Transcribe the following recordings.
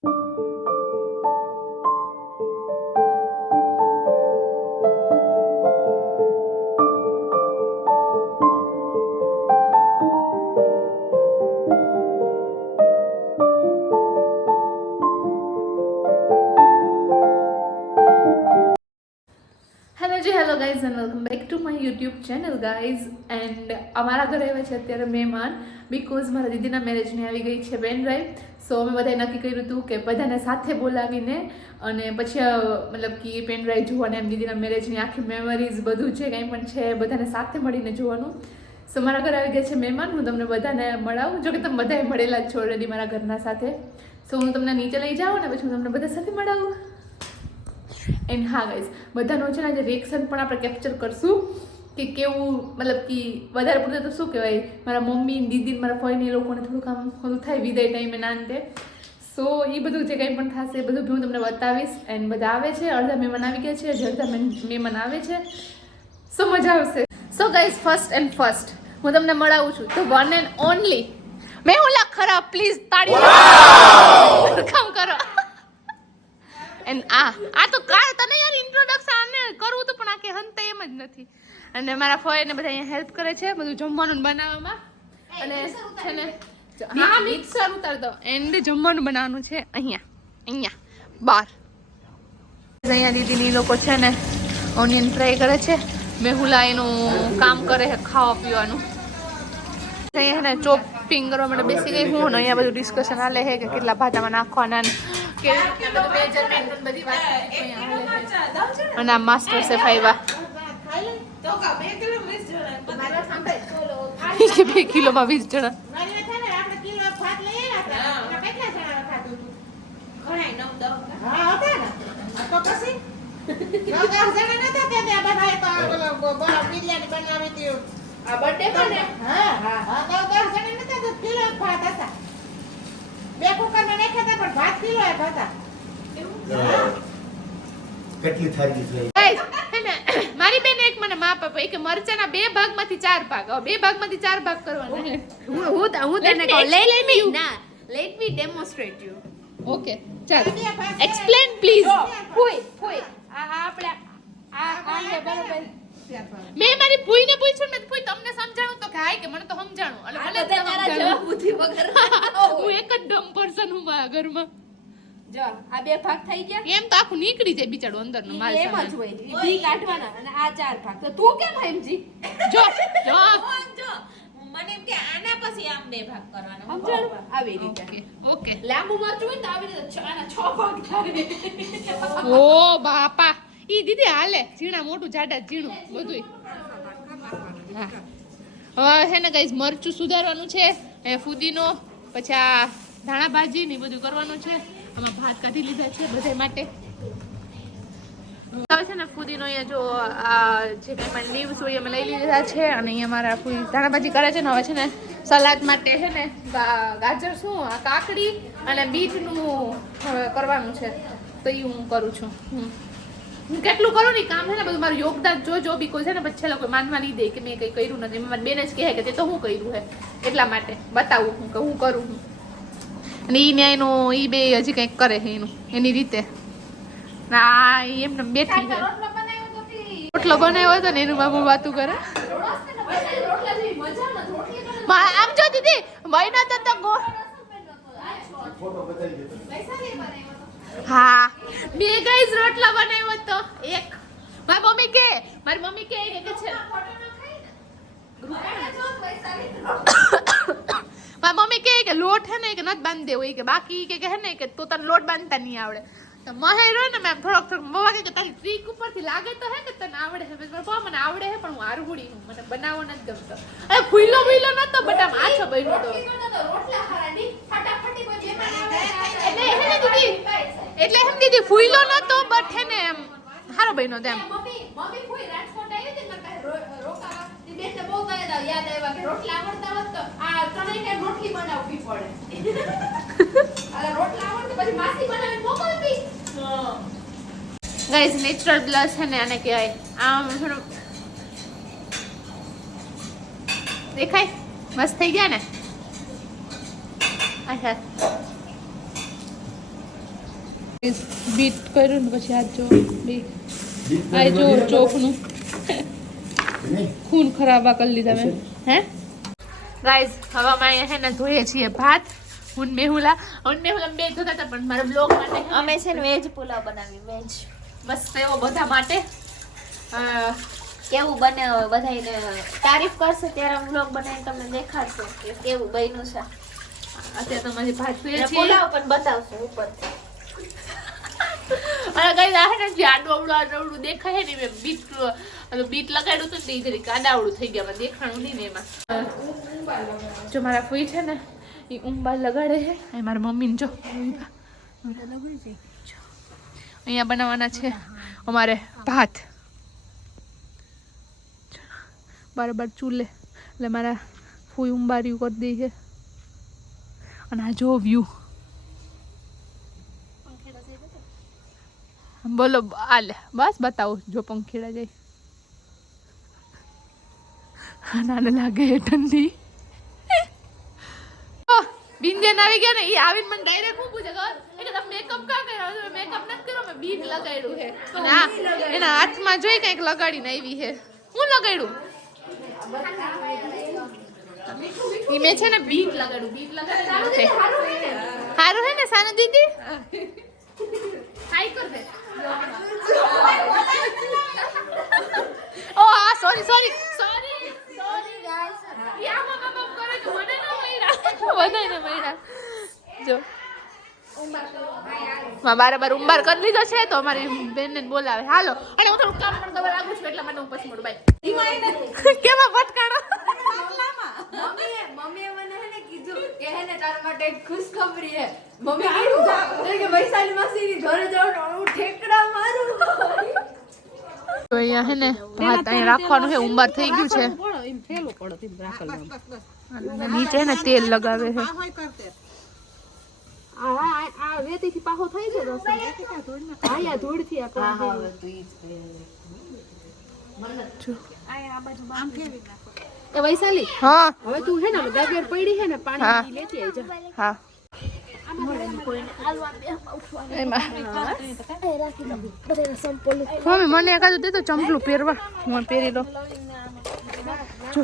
Hello guys and welcome back to my YouTube channel guys. And અમારા ઘરે આવ્યા છે અત્યારે મહેમાન, બિકોઝ મારા દીદીના મેરેજની આવી ગઈ છે પેન ડ્રાઈવ. સો અમે બધાએ નક્કી કર્યું હતું કે બધાને સાથે બોલાવીને અને પછી મતલબ કે પેન ડ્રાઈવ જોવાને એમ દીદીના મેરેજની આખી મેમરીઝ બધું જે કંઈ પણ છે બધાને સાથે મળીને જોવાનું. સો મારા ઘરે આવી ગયા છે મહેમાન, હું તમને બધાને મળાવું. જો કે તમે બધાએ મળેલા જ છો ઓલરેડી મારા ઘરના સાથે. સો હું તમને નીચે લઈ જાઉં ને પછી હું તમને બધા સાથે મળાવું. એન્ડ હા ગાઈઝ, બધાનો છે ને આજે રિએક્શન પણ આપણે કેપ્ચર કરશું કે કેવું, મતલબ કે વધારે પૂરતું તો શું કહેવાય, મારા મમ્મી દીદી મારા ફઈને એ લોકોને થોડુંક આમ ઓલું થાય વિદાય ટાઈમે નાનતે. સો એ બધું જે કંઈ પણ થશે એ બધું હું તમને બતાવીશ. એન્ડ બધા આવે છે, અડધા મહેમાન આવી ગયા છે, જે અડધા મહેમાન આવે છે. સો મજા આવશે. સો ગાઈઝ, ફર્સ્ટ હું તમને મળાવું છું તો વન એન્ડ ઓનલી મેહુલા ખરા. પ્લીઝ તાળી કામ કરો. એન્ડ આ તો કાર તને યાર ઇન્ટ્રોડક્શન આને કરવું તો પણ આ કે હંતે એમ જ નથી. અને મારા ફોઈને બધા અહીંયા હેલ્પ કરે છે બધું જમવાનું બનાવવામાં. અને છે ને હા મિક્સર ઉતાર દો. એન્ડ જમવાનું બનાવવાનું છે અહીંયા બહાર. અહીંયા દીદીની લોકો છે ને ઓનિયન ફ્રાય કરે છે, મેહુલા એનું કામ કરે છે ખાવા પીવાનું. અહીંયા ને ચોપિંગ કરવા માટે બેસી ગઈ હું, ને અહીંયા બધું ડિસ્કશન હાલે છે કે કેટલા ભાજામાં નાખવાના કે બધી વાત. અને આ માસ્ટર શેફ આવ્યા કે 2 કિલોમાં 20 જણા. કેટલી થાળી થઈ? મારી બેન એક મને માપ આપે કે મરચાના 2 ભાગમાંથી 4 ભાગ, 2 ભાગમાંથી 4 ભાગ કરવાના. હું તને કહું, let me demonstrate you. Okay ચાલ, એક્સપ્લેન પ્લીઝ. ફોઈ આ આપણે આ હે બરાબર. મેં મારી ભૂઈને પૂછ્યું ને, ભૂઈ તમને સમજાણું તો કે હાય કે મને તો સમજાણું. એટલે મને જ સમજાણું. બુદ્ધિ વગર હું એક જ ડમ પર્સન હું મારા ઘરમાં. જો આ 2 ભાગ થઈ ગયા. એમ તો આખું નીકળી જાય બિચારું અંદરનું માલ એમ સામાન. જ હોય. ઈ કાઢવાના અને આ 4 ભાગ. તો તું કેમ સમજી? જો મને એમ કે આના પછી આમ 2 ભાગ કરવાના. સમજાણું? આવી રીતે. ઓકે. લાંબુ મરચું હોય ને તો આવી રીતે આના 6 ભાગ થાય. ઓ બાપા, ઈ દીદી હાલે ઝીણા મોટું જાડા ઝીણું બધુંય. હા હવે હે ને ગાઈસ મરચું સુધારવાનું છે, ફુદીનો, પછી આ ધાણા ભાજી ને બધું કરવાનું છે. આમાં ભાત કાઢી લીધા છે બધા માટે. હવે છે ને ફુદીનો અહીંયા જો આ જે કંઈ પણ લીવ્સ હોય અમે લઈ લીધા છે. અને અહીંયા મારા ફૂઈ ધાણા ભાજી કરે છે ને. હવે છે ને સલાડ માટે છે ને ગાજર શું આ કાકડી અને બીટનું કરવાનું છે, તો એ હું કરું છું. હું કેટલું કરું ને કામ છે ને બધું મારું યોગદાન જોજો, બીકોઝ છે ને પછી લોકો માનવા નહીં દે કે મેં કંઈ કર્યું નથી. મારી બેન જ કહે કે તે તો હું કર્યું છે, એટલા માટે બતાવું હું કે હું કરું છું. અને ઈને એનું એ બે હજી કંઈક કરે છે એનું એની રીતે. ના એમને બેઠી છે, રોટલો બનાવ્યો હતો ને એનું બાબુ વાતું કરે. આમ જો દીદી મહિના તો હા બે ગાઈસ રોટલા બનાવ્યો તો એક. મારી મમ્મી કે છે મારી મમ્મી કે લોટ હે ને કે નથી બાંધી દેવો કે બાકી કે હે ને કે તો તને લોટ બાંધતા નહીં આવડે. તો મહેર હોય ને મેમ થોડોક મમ્મા કે તારી ટ્રીક ઉપરથી લાગે તો હે કે તને આવડે છે. પપ્પા મને આવડે છે પણ હું આરુડી હું, મને બનાવવો નથી ગમતો. અરે ફૂઈલો નતો બટ આમ આછો બન્યો તો. એટલે એમ દીદી ફૂઈલો નતો બટ હે ને એમ સારો બન્યો તેમ. મમ્મી કોઈ રાજકોટ આવી હતી ને રોકાવા તી બેનને બહુ યાદ આવ્યા કે રોટલા આવડતા હોત તો આ ત્રણેય ટાઈમ રોટલી બનાવવી પડે. અલા રોટલા આવડતા પછી માસી બનાવીને મોકલતી. ગાઈસ નેચરલ બ્લશ છે ને આને કહેવાય. આમ થોડું દેખાય મસ્ત થઈ ગયા ને. અચ્છા બીટ કર્યું ને પછી આ જો આ જો ચોકનું ખૂન ખરાબા કરી લીધા મેં હે ગાઈઝ હવામાં હે ને ધોઈએ છીએ ભાત હું મેહુલા બે ધોતા હતા પણ મારા બ્લોગ માટે અમે છે ને વેજ પુલાવ બનાવી વેજ મસ્ત એવો બધા માટે કેવું બને બધાને તારીફ કરશે ત્યારે અમે બ્લોગ બનાવીને તમને દેખાડશે કે કેવું બન્યું છે અત્યારે તો મારી ભાત ધોઈએ અને છીએ પુલાવ પણ બતાવશે ઉપર અને ગાઈઝ આ હે ને જે આડવડું દેખાય ને મેં બીટ લગાડ્યું હતું ને એ જરીક આડાવડું થઈ ગયા દેખાણું નહીં ને એમાં જો મારા ફૂઈ છે ને એ ઉંબાર લગાડે છે અને મારા મમ્મીને જો અહીંયા બનાવવાના છે અમારે ભાત બરાબર ચૂલે એટલે મારા ફૂઈ ઉંબાર્યું કરી દે છે અને આ જો વ્યૂ બોલો આલે બસ બતાવો જો પંખીડા જાય નાને લાગે ઠંડી બિંજન આવી ગયા ને એ આવીને મને ડાયરેક્ટ હું પૂછે ખબર એ કે તમે મેકઅપ કા કર્યો મેકઅપ નથી કર્યો મેં બીટ લગાડ્યું છે ના એના હાથમાં જોઈ કંઈક લગાડીને આવી છે હું લગાડ્યું મેં છે ને બીટ લગાડ્યું છે સારું હે ને સાનુ દીદી હાઈ કર દે ઓ આ સોરી ગાઈસ યા મમ્મા કરે તો મને ના મૈરા જો બરાબર ઉંબાર કરી લીધો છે તો અમારી બેનને બોલાવે હાલો અને હું થોડું કામ પણ કરવા લાગુ છું એટલે મને હું પછી મળું બાય કેમાં ફટકાણો મમ્મીએ મને હે ને કીધું કે હે ને તારા માટે એક ખુશખબરી હે મમ્મી કીધું કે વૈશાલી માસીની ઘરે જાઉં ને હું ઠેકડા મારું તો અહીંયા હે ને ભાત અહીં રાખવાનું છે ઉંબાર થઈ ગયું છે અને નીચે ને તેલ લગાવે છે આ વેતીથી પાહો થાય છે આયા ધૂળથી આ એ વૈશાલી હા હવે તું હે ને ગાગર પડી છે ને પાણી લેતી આવી જા હા મમ્મી મને એકાદું દે તો ચંપલું પહેરવા હું પહેરી લઉં જો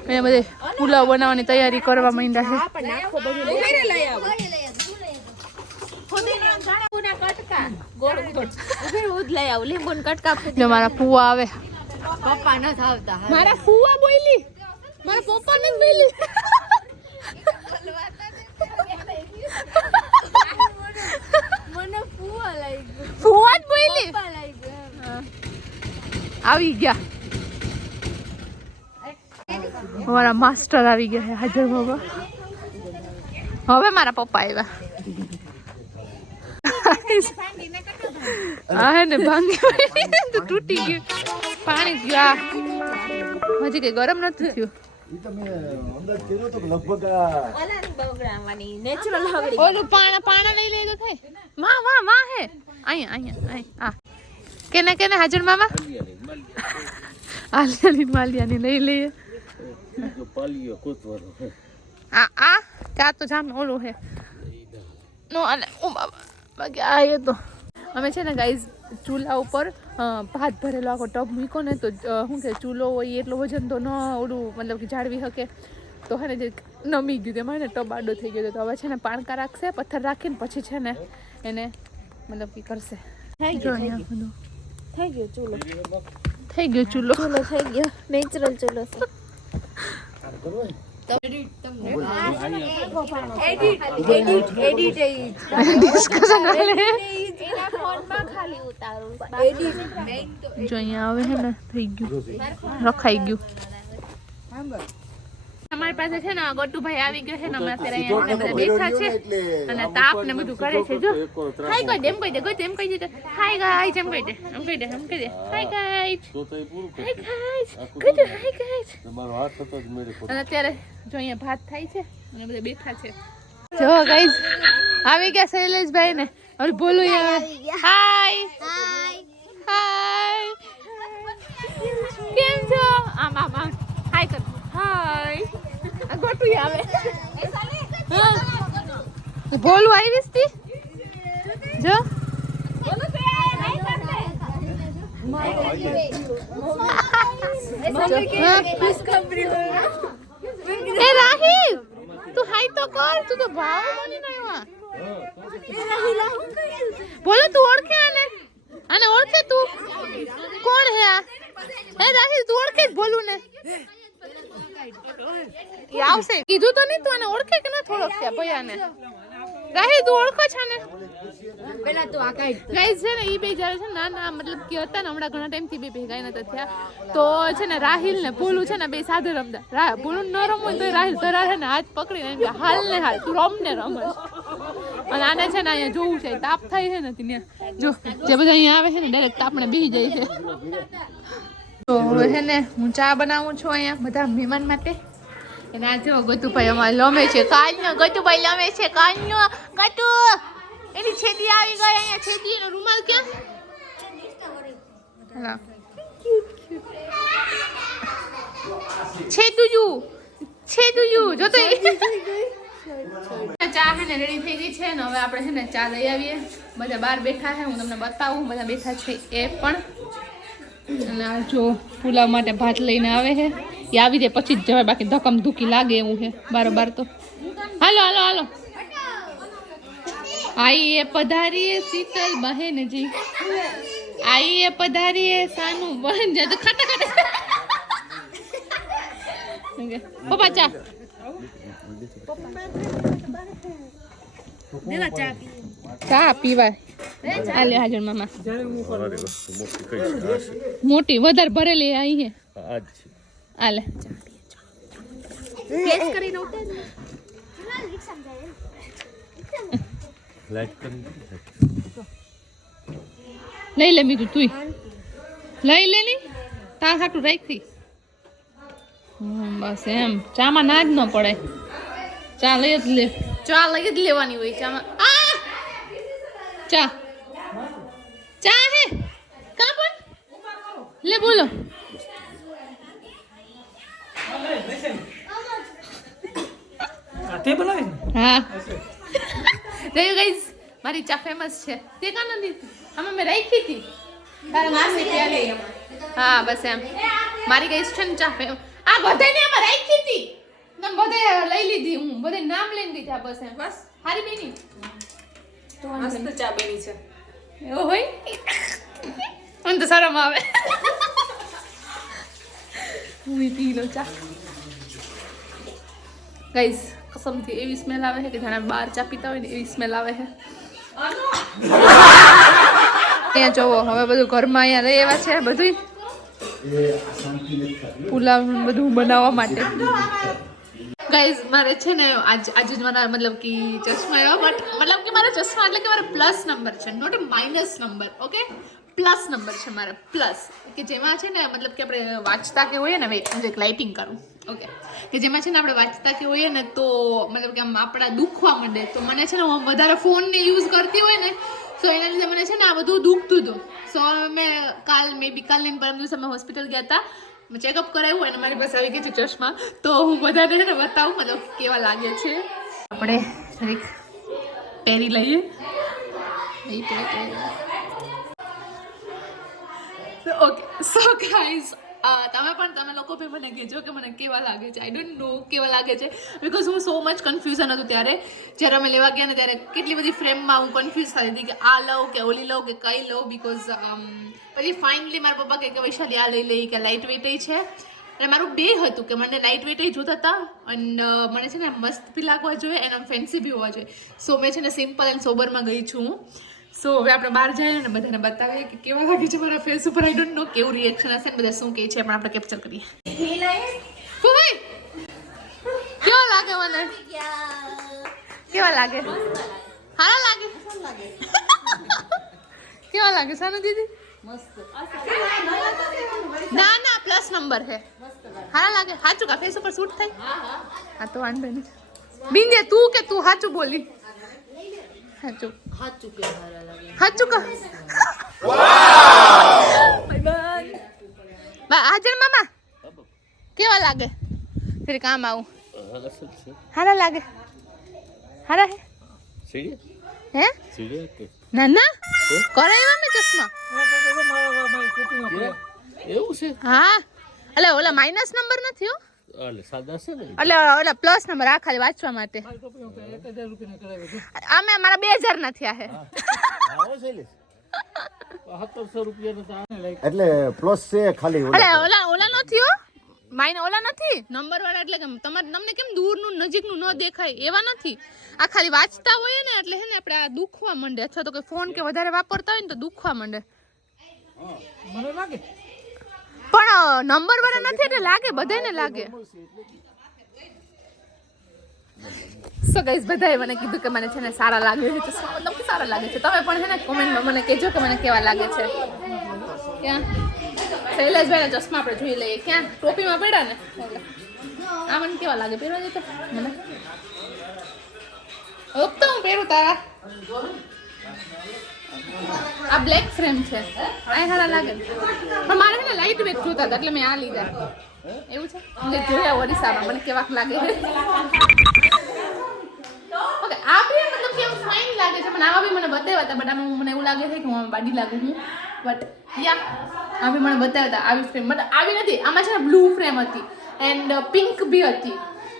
અહીંયા બધે પુલાવ બનાવવાની તૈયારી કરવા માંડ્યા છે મારા ફુવા આવે પપ્પા ન થાવતા મારા ફુવા બોલી મારા પપ્પા નથી બોલી મને ફુવા લાગી ફુવા જ બોલી પપ્પા લાગી આવી ગયા અમારા માસ્ટર આવી ગયા છે હાજર બાબા હવે મારા પપ્પા આવ્યા આ હે ને ભાંગી તો તૂટી ગયું પાણી ગયું હજી કઈ ગરમ નથી થયું ઓલું પાણા લઈ લે તો થાય માં હે અહીંયા કેને હાજર મામા આલિયાની માલિયાની લઈ લઈએ આ ચા તો જામ ઓલું હે નો અને ઓ બાબા બાકી આ એ તો અમે છે ને ગાઈઝ ચૂલા ઉપર ભાત ભરેલો આખો ટબ મૂકો ને તો શું કે ચૂલો હોય એટલો વજન તો ન ઓલું મતલબ કે જાળવી શકે તો હે ને જે નમી ગયું તેમાં ને ટબ આડો થઈ ગયો તો હવે છે ને પાણકા રાખશે પથ્થર રાખીને પછી છે ને એને મતલબ કે કરશે જો અહીંયા બધું થઈ ગયો ચૂલો થઈ ગયો ચૂલો થઈ ગયો નેચરલ ચૂલો જો અહીંયા આવે છે ને થઈ ગયું રખાઈ ગયું અમારી પાસે છે ને ગોટુભાઈ આવી ગયો છે ને અમે અત્યારે અહીંયા બેઠા છે અને તાપ ને બધું કરે છે જો હાય કહી દે એમ કહી દે કોઈ એમ કહી દે હાય ગાઈસ એમ કહી દે હાય ગાઈસ હાય ગાઈસ કહી દે હાય ગાઈસ અને અત્યારે જો અહીંયા ભાત થાય છે અને બધા બેઠા છે જો ગાઈસ આવી ગયા શૈલેષભાઈ ને હવે બોલું યાર હાય હાય કેમ છો આમ હાય કર હાય આ ગોટુ આવે બોલું આવીશ તી જો એ રાહિલ તું હાઈ તો કર તું તો ભાવ બની આવ્યા બોલો તું ઓળખે આને ઓળખે તું કોણ હે આ એ રાહિલ તું ઓળખે જ બોલું ને એ આવશે કીધું તો નહીં તું આને ઓળખે કે ના થોડોક ત્યાં ભૈયાને રાહિલ તું ઓળખો છો ને પેલા તો આ કાઈ ગાઈઝ છે ને ઈ બે જ્યારે છે ના મતલબ કે હતા ને હમણાં ઘણા ટાઈમથી બે ભેગા નતા થયા તો છે ને રાહિલ ને ભોલું છે ને બે સાથે રમતા ભોલું ન રમવું તો રાહિલ તરા છે ને હાથ પકડીને એમ કે હાલ ને હાલ તું રમ ને રમ અને આને છે ને અહીંયા જોવું છે તાપ થાય છે ને ત્યાં જો જે બધા અહીંયા આવે છે ને ડાયરેક્ટ તાપને બેસી જાય છે તો હવે છે ને હું ચા બનાવું છું અહીંયા બધા મહેમાન માટે અને આ જો ગતુભાઈ અમારે લમે છે કાલનો ગતુભાઈ લમે છે કાલનો ગતુ એની છેદી આવી ગઈ અહીંયા છેદી એનો રૂમાલ ક્યાં હા છેદુજુ જો તો ચા છે ને રેડી થઈ ગઈ છે ને હવે આપણે છે ને ચા લઈ આવીએ બધા બહાર બેઠા છે હું તમને બતાવું બધા બેઠા છે એ પણ અને આ જો પુલાવ માટે ભાત લઈને આવે છે એ આવી જાય પછી જ જવાય બાકી ધકમ ધુકી લાગે એવું છે બારોબાર તો હાલો હાલો હાલો આઈએ પધારીએ શીતલ બહેનજી આઈએ પધારીએ સાનું બહેન જાય તો ખાતા પપ્પા ચા ચા પીવાય હાલે હાજર મામા મોટી વધારે ભરેલી આવી હે હાલે લઈ લે મીઠું તું લઈ લે ની તા હાટું રાખી બસ એમ ચામાં ના જ ન પડે ચા લઈ જ લે ચા લઈ જ લેવાની હોય ચામાં ચા ચા હે કા પણ લે બોલો તે બનાવે હા જોયું ગાઈસ મારી ચા ફેમસ છે તે કાનો દીધી આમાં મેં રાખી હતી તારે માસી ત્યાં લઈ હા બસ એમ મારી ગાઈસ છે ને ચા ફેમસ આ બધાને આમાં રાખી હતી તમે બધે લઈ લીધી હું બધે નામ લઈને દીધા બસ એમ બસ હારી બેની મસ્ત ચા બની છે એવો હોય મને તો શરમ આવે હું પી લો ચા ગાઈસ કસમથી એવી સ્મેલ આવે છે કે જાણે બહાર ચા પીતા હોય ને એવી સ્મેલ આવે છે ત્યાં જોવો હવે બધું ઘરમાં અહીંયા રહી એવા છે બધું પુલાવ બધું બનાવવા માટે ગાઈઝ મારે છે ને આજે જ મારા મતલબ કે ચશ્મા એવા બટ મતલબ કે મારા ચશ્મા એટલે કે મારા પ્લસ નંબર છે not a minus number okay plus number છે મારા પ્લસ કે જેમાં છે ને મતલબ કે આપણે વાંચતા કે હોઈએ ને વેટ હું એક લાઇટિંગ કરું ઓકે કે જેમાં છે ને આપણે વાંચતા કે હોઈએ ને તો મતલબ કે આમ આપણા દુખવા માંડે તો મને છે ને હું વધારે ફોનને યુઝ કરતી હોય ને સો એના લીધે મને છે ને આ બધું દુખતું હતું સો મેં કાલ પરમ દિવસે અમે હોસ્પિટલ ગયા હતા મેં ચેકઅપ કરાવ્યું અને મારી પાસે આવી ગઈ છે ચશ્મા તો હું બધાને છે ને બતાવું મતલબ કેવા લાગે છે આપણે જરીક પહેરી લઈએ ઓકે સો ગાઈઝ તમે લોકો બી મને કહેજો કે મને કેવા લાગે છે આઈ ડોન્ટ નો કેવા લાગે છે બિકોઝ હું સો મચ કન્ફ્યુઝન હતું ત્યારે જ્યારે અમે લેવા ગયા ને ત્યારે કેટલી બધી ફ્રેમમાં હું કન્ફ્યુઝ થઈ હતી કે આ લઉં કે ઓલી લઉં કે કઈ લઉં બિકોઝ પછી ફાઇનલી મારા પપ્પા કહે કે વૈશાલી આ લઈ લઈ કે લાઇટ વેટ છે અને મારું બે હતું કે મને લાઇટ વેટ જોતા હતા અને મને છે ને મસ્ત બી લાગવા જોઈએ અને ફેન્સી બી હોવા જોઈએ સો મેં છે ને સિમ્પલ એન્ડ સોબરમાં ગઈ છું હું સો હવે આપણે બહાર જઈએ ને બધાને બતાવીએ કે કેવા લાગે છે મારા ફેસ ઉપર આઈ ડોન્ટ નો કેવું રિએક્શન હશે ને બધા શું કહે છે પણ આપણે કેપ્ચર કરીએ ભાઈ કેવા લાગે મને કેવા લાગે સારા લાગે કેવા લાગે સાનું દીદી ના ના પ્લસ નંબર છે સારા લાગે સાચું કા ફેસ ઉપર શૂટ થાય હા તો વાંધો નહીં બિંદે તું કે તું સાચું બોલી સાચું કા હાજર મામા કેવા લાગે ફરી કામ આવું સારા લાગે સારા હે હે ના ના કરાવ્યા મેં ચશ્મા એવું છે હા એટલે ઓલા માઇનસ નંબર નથી હો એટલે સાદા છે ને એટલે ઓલા પ્લસ નંબર આ ખાલી વાંચવા માટે આમે મારા 2000 ના થયા હે આવો છે લે 1700 રૂપિયા એટલે પ્લસ છે ખાલી એટલે ઓલા નથી હો માઇન ઓલા નથી નંબર વાળા એટલે કે તમને કેમ દૂરનું નજીકનું ન દેખાય એવા નથી આ ખાલી વાંચતા હોઈએ ને એટલે હે ને આપણે આ દુખવા માંડે અથવા તો કે ફોન કે વધારે વાપરતા હોય ને તો દુખવા માંડે મને લાગે પણ નંબર વાળા નથી એટલે લાગે બધાને લાગે સો ગાઈસ બધાએ મને કીધું કે મને છે ને સારા લાગે છે ચશ્મા મતલબ કે સારા લાગે છે તમે પણ હે ને કોમેન્ટમાં મને કહેજો કે મને કેવા લાગે છે ક્યાં શૈલેષભાઈના ચશ્મા આપણે જોઈ લઈએ ક્યાં ટોપીમાં પડ્યા ને આ મને કેવા લાગે પહેરવા જતો મને હવે તો હું પહેરું તારા આ બ્લેક ફ્રેમ છે આ સારા લાગે પણ મારે છે ને લાઇટ વેટ જોતા હતા એટલે મેં આ લીધા એવું છે એટલે જોયા ઓરિસામાં મને કેવાક લાગે ઓકે આ બી મતલબ કે ફાઇન લાગે છે પણ આવા બી મને બતાવ્યા હતા બટ આમાં મને એવું લાગે છે કે હું બાડી લાગુ હું બટ યા આ બી મને બતાવ્યા હતા આવી ફ્રેમ બટ આવી નથી આમાં છે ને બ્લુ ફ્રેમ હતી એન્ડ પિંક બી હતી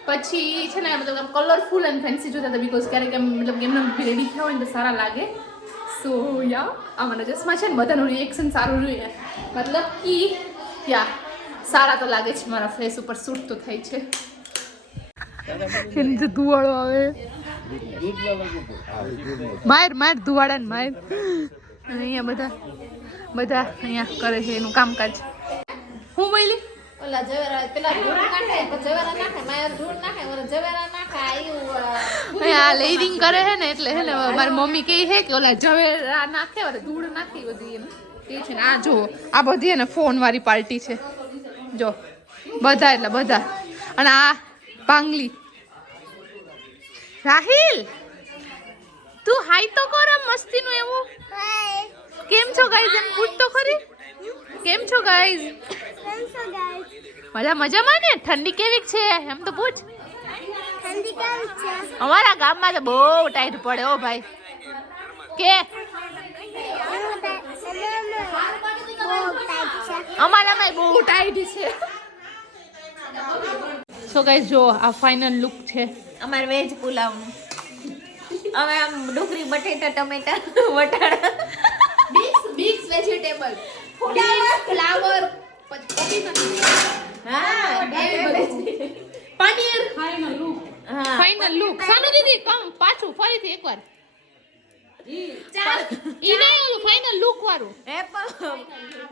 પછી છે ને મતલબ કલરફુલ એન્ડ ફેન્સી જોતા હતા બીકોઝ ક્યારેક એમ મતલબ એમને રેડી થયા હોય ને તો સારા લાગે સો યા આ મને ચશ્મા છે ને બધાનું રિએક્શન સારું જોઈએ મતલબ કે યા સારા તો લાગે છે મારા ફેસ ઉપર સૂટ તો થાય છે કેમ જે ધુવાળો આવે માર ધુવાડા ને માર અને અહીંયા બધા અહીંયા કરે છે એનું કામકાજ હું બોલી ઓલા જવેરા પેલા ધૂળ નાખે પછી જવેરા નાખે માયર ધૂળ નાખે ઓલા જવેરા નાખે આયું આ લેયરિંગ કરે છે ને એટલે હે ને મારી મમ્મી કહે છે કે ઓલા જવેરા નાખે ઓલા ધૂળ નાખી બધી એમ એ છે ને આ જો આ બધી એને ફોન વાળી પાર્ટી છે જો બધા એટલે બધા અને આ પાંગલી રાહિલ તું હાઈ તો કર આમ મસ્તીનું એવું કેમ છો ગાઈઝ એમ પૂછ તો ખરી કેમ છો ગાઈઝ મજામાં ને ઠંડી કેવી છે એમ તો પૂછ અમારા ગામમાં તો બહુ ટાઈટ પડે ઓ ભાઈ કે અમારામાં બહુ ટાઈટ છે સો ગાઈઝ જો આ ફાઇનલ લુક છે અમાર વેજ પુલાવનું હવે આમ ડુંગળી બટેટા ટમેટા વટાણા મિક્સ વેજીટેબલ ફ્લાવર પછી કોબી હા પનીર ફાઇનલ લુક સામે દીદી કમ પાછું ફરીથી એકવાર ઈ નહીં ઓલું ફાઇનલ લુક વાળું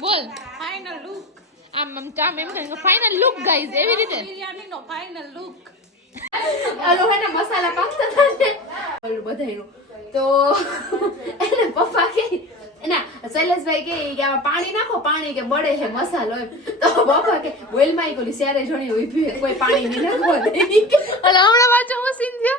બોલ ફાઇનલ લુક આમ ચામ એમ કહે ફાઇનલ લુક ગાઈઝ એવી રીતે બિરયાની નો ફાઇનલ લુક ઓલો હે મસાલા પાકતા હતા ને ઓલું બધાયનું તો એને પપ્પા કે ના શૈલેષભાઈ કે આમાં પાણી નાખો પાણી કે બળે છે મસાલો એમ તો પપ્પા કે બોઇલમાં ઈ કોલી સ્યારે જણી ઊભી હોય કોઈ પાણી નહીં નાખવા દે ઓલા હમણાં વાંચો હું સીન થયો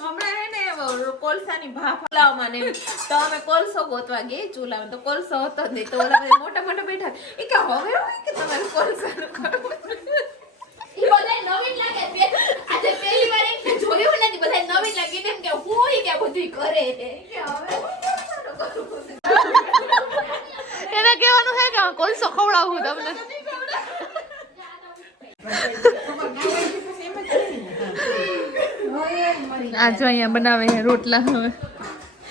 હમણાં હે ને કોલસાની ભાપ લાવવા ને તો અમે કોલસો ગોતવા ગઈ ચૂલામાં તો કોલસો હતો જ નહીં તો ઓલા બધા મોટા મોટા બેઠા એ કે હવે હોય કે તમારે કોલસાનું કરવું ઈ બધાય નવીન લાગે આજે પહેલી વાર એક જોયું નથી બધાય નવીન લાગે કેમ કે હું કે બધું કરે છે કે હવે એને કહેવાનું છે કે કોલસો ખવડાવું તમને આ જો અહીંયા બનાવે છે રોટલા હવે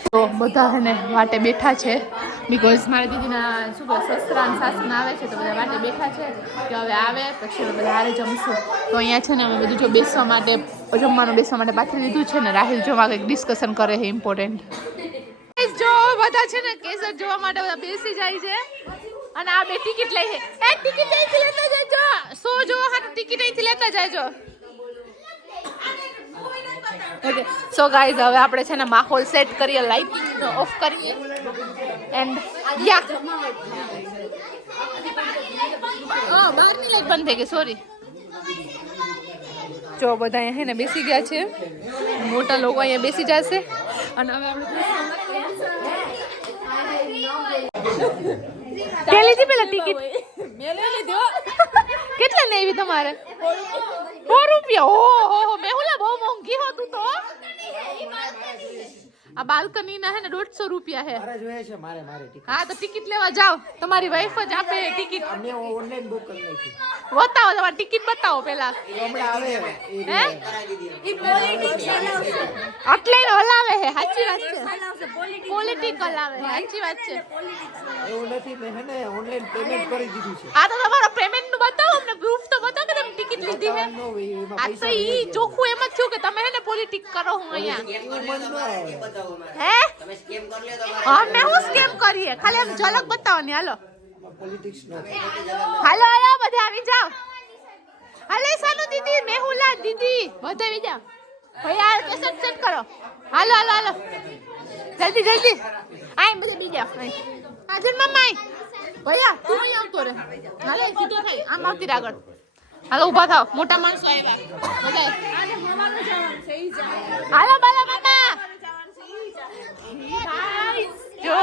તો બધા છે ને વાટે બેઠા છે બીકોઝ મારા દીદીના શું કહે સસરા અને સાસુના આવે છે તો બધા વાટે બેઠા છે કે હવે આવે પછી અમે બધા હારે જમશું તો અહીંયા છે ને અમે બધું જો બેસવા માટે જમવાનું બેસવા માટે પાછી લીધું છે ને રાહિલ જોવા કંઈક ડિસ્કશન કરે છે ઇમ્પોર્ટન્ટ જો બધા છે ને કેસર જોવા માટે બધા બેસી જાય છે અને આ બે ટિકિટ લઈ છે એ ટિકિટ અહીંથી લેતા જાયજો સો જોવા હાટુ ટિકિટ અહીંથી લેતા જાયજો ઓકે સો ગાઈઝ હવે આપણે છે ને માહોલ સેટ કરીએ લાઇટિંગ ઓફ કરીએ એન્ડ યા બહારની લાઈટ બંધ થઈ ગઈ સોરી જો બધા અહીંયા હે ને બેસી ગયા છે મોટા લોકો અહીંયા બેસી જશે અને હવે આપણે પેલા ટિકિટ કેટલા ને આવી તમારે 100 રૂપિયા ઓહો મેહુલા બહુ મોંઘી હો તું તો આ બાલ્કની ના હે ને 150 રૂપિયા હે. મારે જોઈએ છે મારે ટિકિટ. હા તો ટિકિટ લેવા જાઓ. તમારી વાઈફ જ આપે ટિકિટ. અમે ઓનલાઈન બુક કરી નાખી. બતાવો તમારી ટિકિટ બતાવો પેલા. એ હમણાં આવે હે પોલિટિક્સ એટલે હલાવે હે. સાચી વાત છે. પોલિટિકલ હલાવે હે. સાચી વાત છે. એવું નથી મેં હે ને ઓનલાઈન પેમેન્ટ કરી દીધું છે. આ તો તમારો પેમેન્ટ નું બતાવો અમને પ્રૂફ તો બતાવો કે તમે ટિકિટ લીધી હે. નો હોય, એમાં આ તો ઈ ચોખ્ખું એમ જ થયું કે તમે હે ને પોલિટિક્સ કરો હું અહીંયા. હે હા મેં હું સ્કેમ કરીએ ખાલી આમ ઝલક બતાવવાની. હાલો પોલિટિક્સ નો હાલો હાલો બધા આવી જાઓ. હાલે સાનુ દીદી મેહુલા દીદી બધા આવી જાઓ. ભાઈ આ કેસેટ સેટ કરો. હાલો હાલો હાલો જલ્દી જલ્દી આય બધા બીજા હાજર મમ્મા ભૈયા તું અહીં આવતો રે. હાલે સીધો થાય આમ આવતી આગળ. હાલો ઊભા થાવ મોટા માણસો આવ્યા બધા. હાલો બાલા મામા જો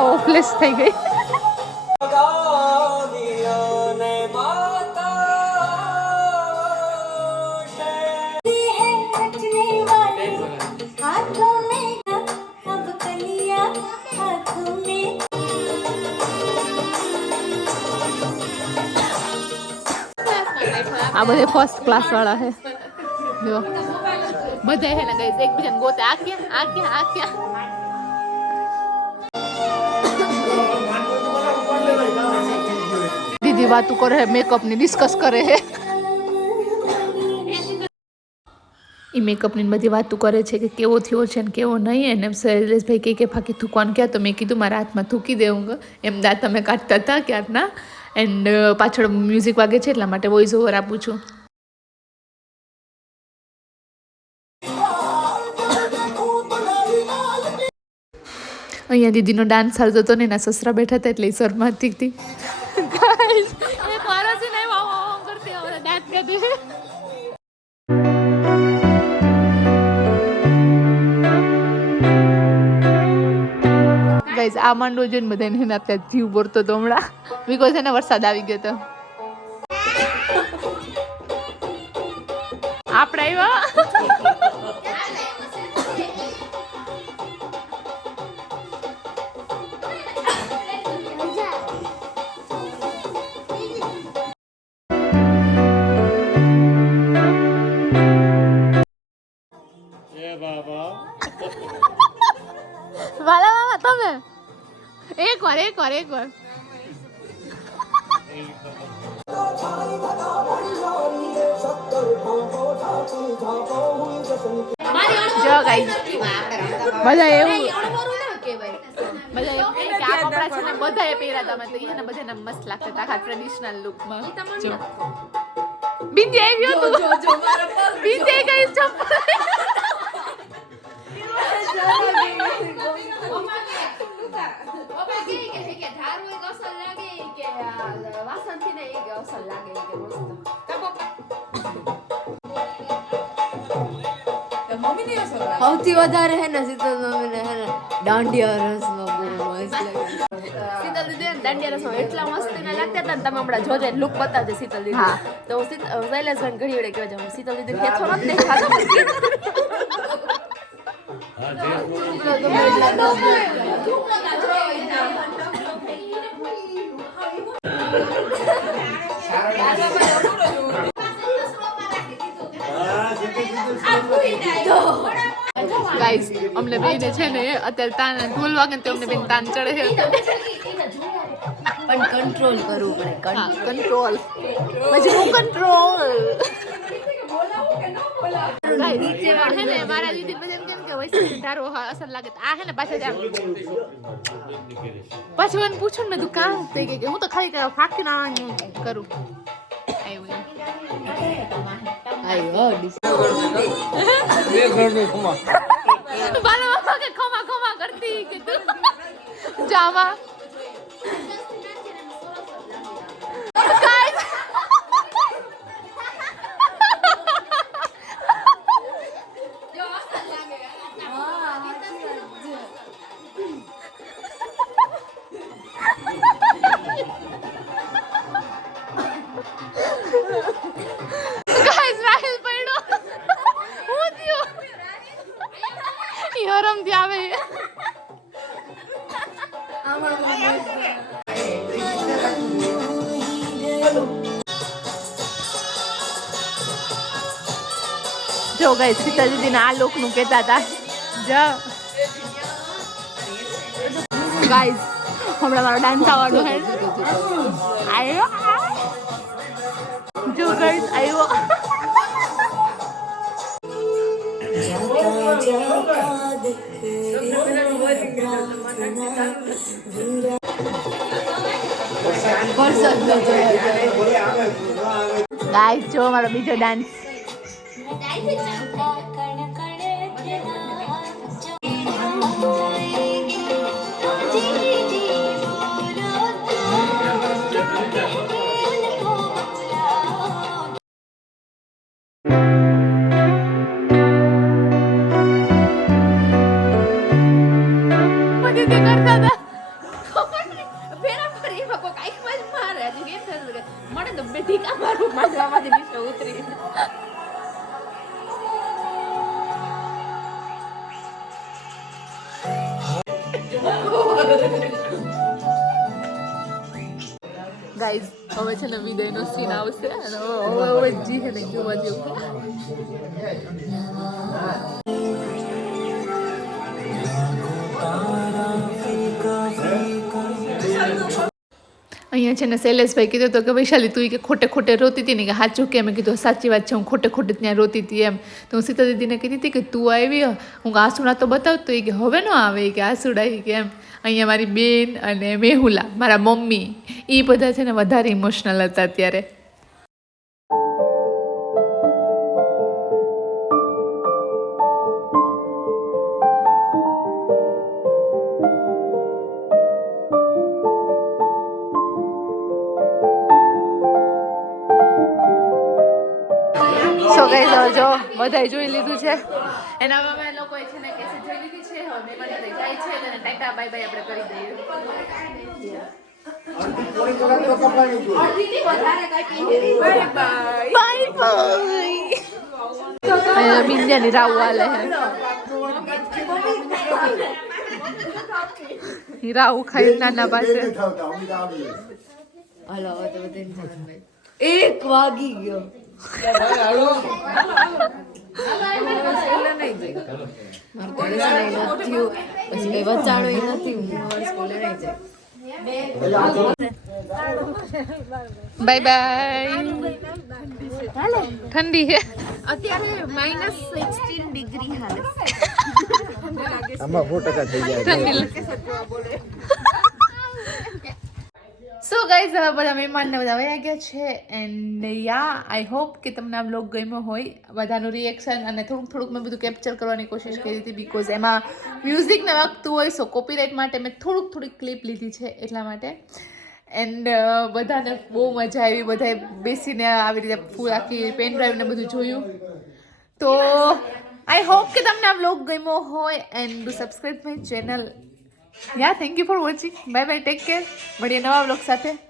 ઓ ફ્લેશ થઈ ગઈ. આ બધે ફર્સ્ટ ક્લાસ વાળા છે જો બધા હે ને ગાઈસ એકબીજાને ગોતે. આ ક્યાં દીદી વાતું કરે હે મેકઅપ ની ડિસ્કસ કરે હે. ઈ મેકઅપ ની બધી વાતું કરે છે કે કેવો થયો છે ને કેવો નહીં. એને શૈલેષભાઈ કે ફાકી થૂકવાનું ક્યાં તો મેં કીધું મારા હાથમાં થૂકી દેવું એમ દાંત તમે કાઢતા હતા ક્યારના. એન્ડ પાછળ મ્યુઝિક વાગે છે એટલા માટે વોઇસ ઓવર આપું છું. અહીંયા દીદીનો ડાન્સ ચાલતો હતો ને એના સસરા બેઠા હતા એટલે શરમાતી હતી. એક વારો છે ને કરતી હવે દાંત કાઢે. ગાઈઝ આ માંડવો જોઈને બધાને એના ત્યાં જીવ બોરતો હતો હમણાં બીકોઝ એને વરસાદ આવી ગયો હતો. આપણે આવ્યા વાલા મામા તમે એક વાર જો ગાઈસ બધા એવું બધા એમ કહે કે આ કપડા છે ને બધાએ પહેર્યા હતા. તો એને બધાને મસ્ત લાગતા હતા આખા ટ્રેડિશનલ લુકમાં. જો બિંદી આવ્યો તું બિંદી ગઈ ચંપલ સૌથી વધારે હે ને શીતલ મમ્મીને હે ને દાંડિયા રસમાં બહુ મસ્ત લાગે. શીતલ દીદી દાંડિયા રસમાં એટલા મસ્ત ના લાગતા હતા ને તમે હમણાં જોજે લુક બતાવજે શીતલ દીદી. તો શૈલેષભાઈ ઘણી વડે કહેવા જાઉં શીતલ દીદી ખેતો નથી દેખાતો. ગાઈસ અમને બેને છે ને અત્યારે તાન ઢોલ વાગે ને તો અમને બેન તાન ચડે છે પણ કંટ્રોલ કરવું પડે. કંટ્રોલ પછી હું કંટ્રોલ નીચે હે ને મારા દીદી બધા એમ કેમ કે વૈસે તારો અસર લાગે આ હે ને પાછા પાછું મને પૂછું ને તું કામ થઈ ગઈ હું તો ખાલી ફાકી ના કરું. ખમા કરતી કે તું જાવા ગાઈસ રાહિલ પડ્યો હું થયો યરમ થી આવે જો ગાઈસ સીતા દીદીના આ લોક નું કહેતા હતા જા ગાઈસ હમણાં મારો ડાન્સ આવવાનો છે આયો જો ગાઈસ આયો ગાઈસ જો મારો બીજો ડાન્સ ગાઈઝ હવે છે ને વિદાયનો સીન આવશે અને હવે જી છે ને જોવા જેવું અહીંયા છે ને શૈલેષભાઈ કીધું તો કે વૈશાલી તું કે ખોટે ખોટે રોતી હતી ને કે સાચું કે મેં કીધું સાચી વાત છે હું ખોટે ખોટે ત્યાં રોતી હતી એમ તો હું સીતા દીદીને કીધી હતી કે તું આવી હું આંસુડા તો બતાવતો કે હવે ન આવે કે આંસુડા કે એમ અહીંયા મારી બેન અને મેહુલા મારા મમ્મી એ બધા છે ને વધારે ઇમોશનલ હતા અત્યારે જો બધાય જોઈ લીધું છે એના અમે લોકોએ છે ને કેસે જોઈ લીધી છે હવે મહેમાન બધા જાય છે અને ટાટા બાય બાય આપણે કરી દઈએ બાય બાય બિંદ્યાની રાવ વાલે હે રાવ ખાઈ નાના પાસે હાલો હવે તો બધાને 1 વાગી ગયો બાય બાય ઠંડી છે અત્યારે -16 ડિગ્રી હાલે આમાં 4% થઈ જાય ઠંડી સો ગાઈઝ હવે બધા મહેમાનને બધા વયા ગયા છે એન્ડ યા આઈ હોપ કે તમને આ બ્લોગ ગમ્યો હોય બધાનું રિએક્શન અને થોડુંક મેં બધું કેપ્ચર કરવાની કોશિશ કરી હતી બિકોઝ એમાં મ્યુઝિકને વાગતું હોય સો કોપીરાઇટ માટે મેં થોડીક ક્લિપ લીધી છે એટલા માટે એન્ડ બધાને બહુ મજા આવી બધાએ બેસીને આવી રીતે ફૂલ આખી પેન ડ્રાઈવને બધું જોયું તો આઈ હોપ કે તમને આ બ્લોગ ગમ્યો હોય and do subscribe my channel Yeah, thank you for watching. Bye bye. Take care. મળીએ નવા બ્લોગ સાથે.